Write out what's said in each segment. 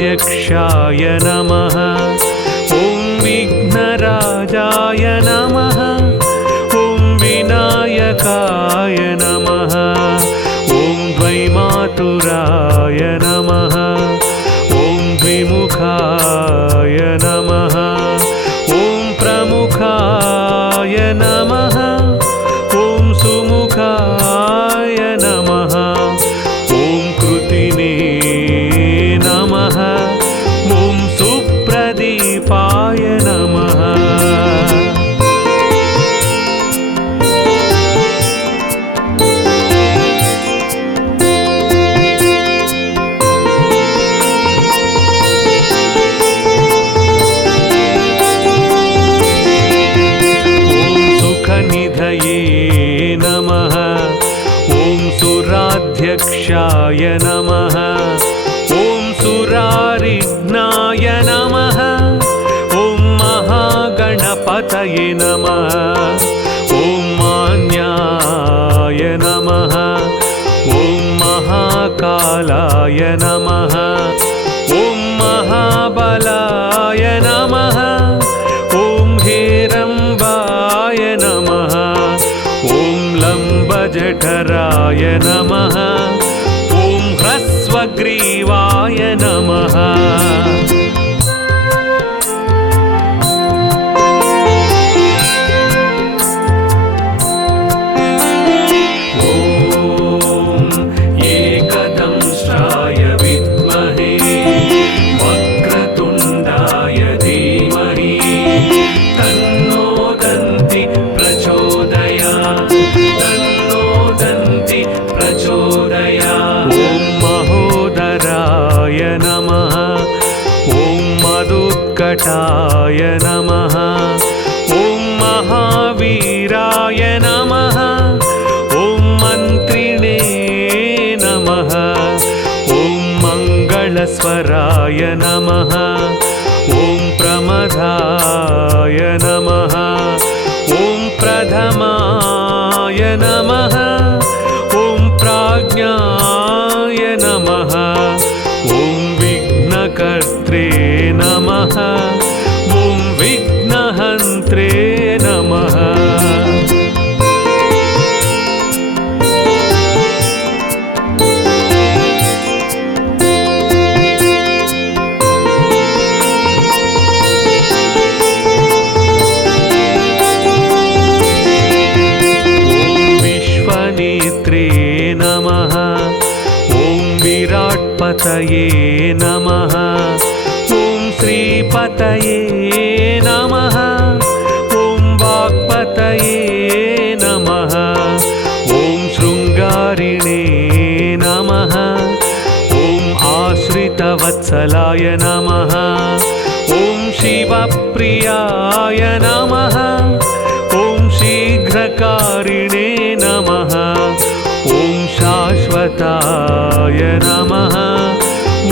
गणाध्यक्षाय नमः। ॐ विघ्नराजाय नमः। ॐ विनायकाय नमः। ॐ द्वैमातुराय नमः। ॐ द्विमुखाय नमः। ॐ प्रमुखाय नमः। ॐ सुमुखाय नमः। ॐ कृतिने नमः। ॐ सुप्रदीपाय नमः। निधये नमः। ॐ सुराध्यक्षाय नमः। ॐ सुरारिघ्नाय नमः। ॐ महागणपतये नमः। ॐ मान्याय नमः। ॐ महाकालाय नमः। ॐ महाबलाय नमः। ॐ हेरम्बाय नमः। ॐ लम्बजठराय नमः। ॐ ह्रस्वग्रीवाय नमः। कटाय नमः। ॐ महावीराय नमः। ॐ मन्त्रिणे नमः। ॐ मङ्गलस्वराय नमः। ॐ प्रमदाय नमः। ॐ प्रथमाय नमः। ॐ प्राज्ञाय नमः। ॐ विघ्नकर्त्रे नमः। ॐ विघ्नहन्त्रे नमः। विश्वनेत्रे नमः। ॐ विराट्पतये नमः। ॐ श्रीपतये नमः। ॐ वाक्पतये नमः। ॐ शृङ्गारिणे नमः। ॐ आश्रितवत्सलाय नमः। ॐ शिवप्रियाय नमः। ॐ शीघ्रकारिणे नमः। ॐ शाश्वताय नमः।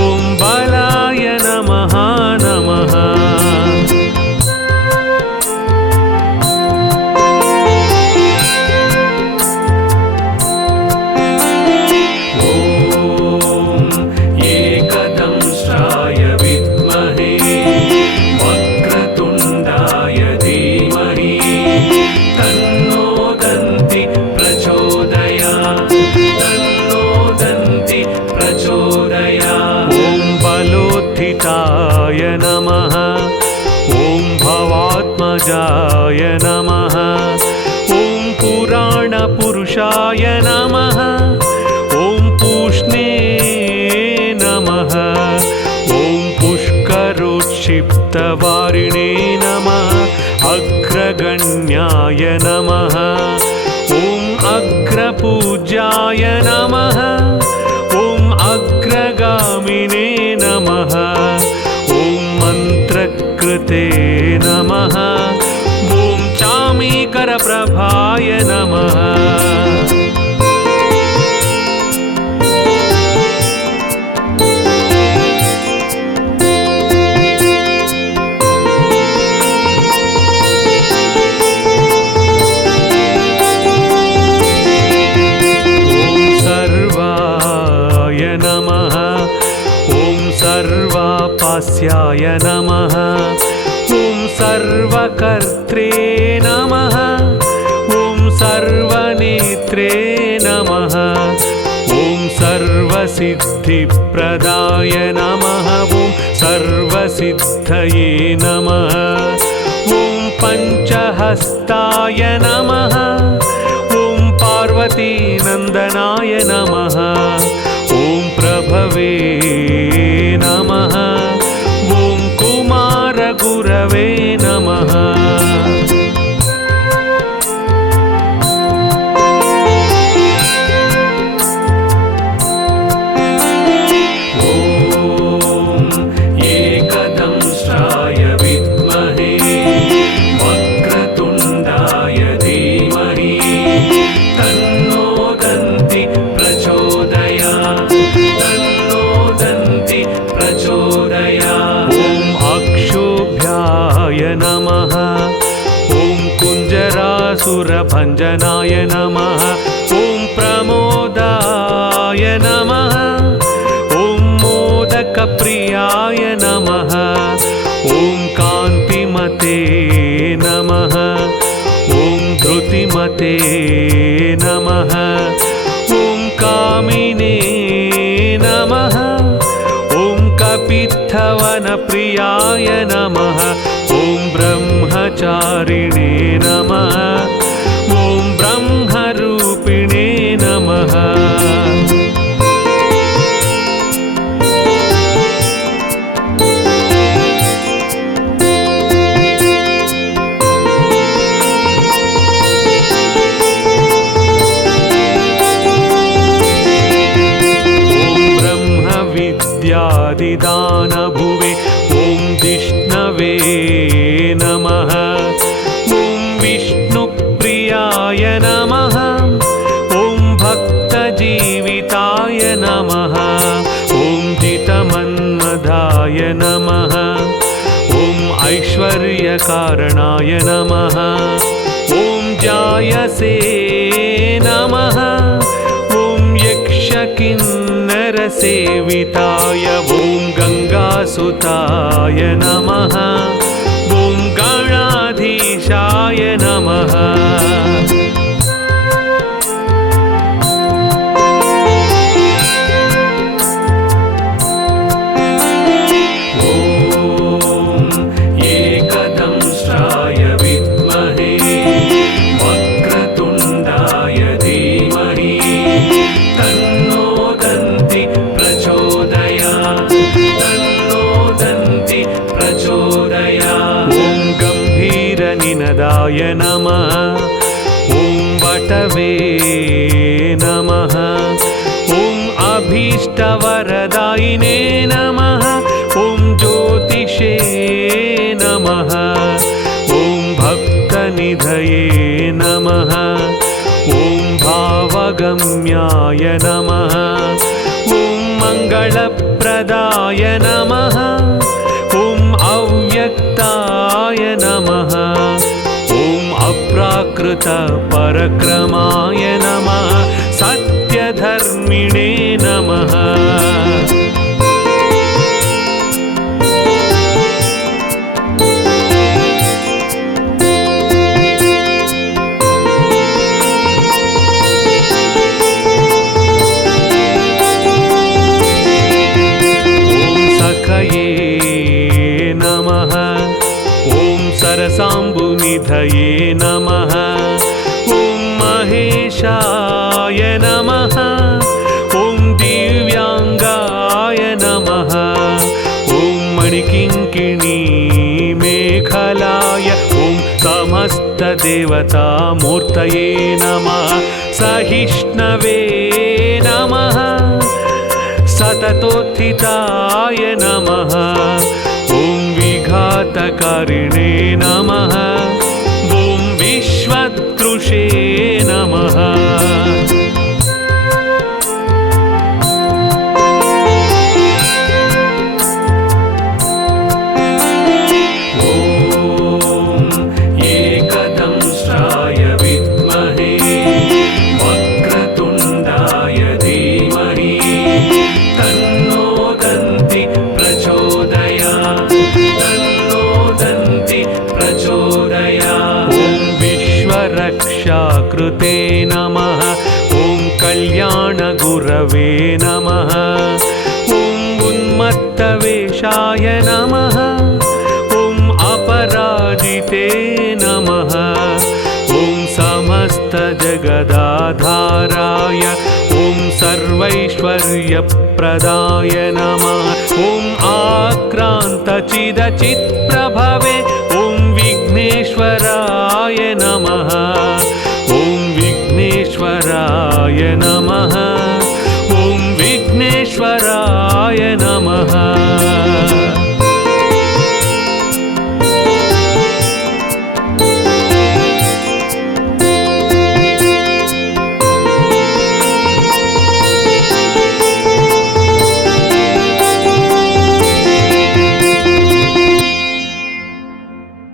ॐ बलाय नमः नमः। य नमः। ॐ भवात्मजाय नमः। ॐ पुराणपुरुषाय नमः। ॐ पूष्णे नमः। ॐ पुष्करोत्क्षिप्तवारिणे नमः। अग्रगण्याय नमः। ॐ अग्रपूज्याय नमः। ॐ अग्रगामिने नमः। ॐ मन्त्रकृते नमः। ॐ चामीकरप्रभाय नमः। ॐ सर्वाय नमः। ॐ सर्वा सर्वव्यापास्याय नमः ॐ सर्वकर्त्रे नमः ॐ सर्वनेत्रे नमः ॐ सर्वसिद्धिप्रदाय नमः ॐ सर्वसिद्धये नमः ॐ पञ्चहस्ताय नमः ॐ पार्वतीनन्दनाय नमः ॐ प्रभवे नमः ॐ कुमारगुरवे नमः सुरभञ्जनाय नमः ॐ प्रमोदाय नमः ॐ मोदकप्रियाय नमः ॐ कान्तिमते नमः ॐ धृतिमते नमः ॐ कामिने नमः ॐ कपित्थवनप्रियाय नमः ॐ ब्रह्मचारिणे नमः ॐ ब्रह्मरूपिणे नमः विद्यादिदानभुवे ॐ विष्णवे नमः ॐ विष्णुप्रियाय नमः ॐ भक्तजीविताय नमः ॐ जितमन्मधाय नमः ॐ ऐश्वर्यकारणाय नमः ॐ जायसे नमः ॐ यक्षकिन्नरसेविताय ॐ गङ्गासुताय नमः ॐ गणाधीशाय नमः निनदाय नमः ॐ वटवे नमः ॐ अभीष्टवरदायिने नमः ॐ ज्योतिषे नमः ॐ भक्तनिधये नमः ॐ भावगम्याय नमः ॐ मङ्गलप्रदाय नमः ॐ अव्यक्ताय नमः ॐ अप्राकृतपरक्रमाय नमः सत्यधर्मिणे नमः सरसाम्बुनिधये नमः ॐ महेशाय नमः ॐ दिव्याङ्गाय नमः ॐ मणिकिङ्किणी मेखलाय ॐ समस्तदेवतामूर्तये नमः सहिष्णवे नमः सततोत्थिताय नमः ॐ विघातकारिणे नमः ॐ विश्वतृषे नमः प्रचोदयात् कल्याणकृते नमः ॐ कल्याणगुरवे नमः ॐ उन्मत्तवेषाय नमः ॐ अपराजिते नमः ॐ समस्तजगदाधाराय ॐ सर्वैश्वर्यप्रदाय नमः ॐ आक्रान्तचिदचित्प्रभवे ॐ विघ्नेश्वराय नमः।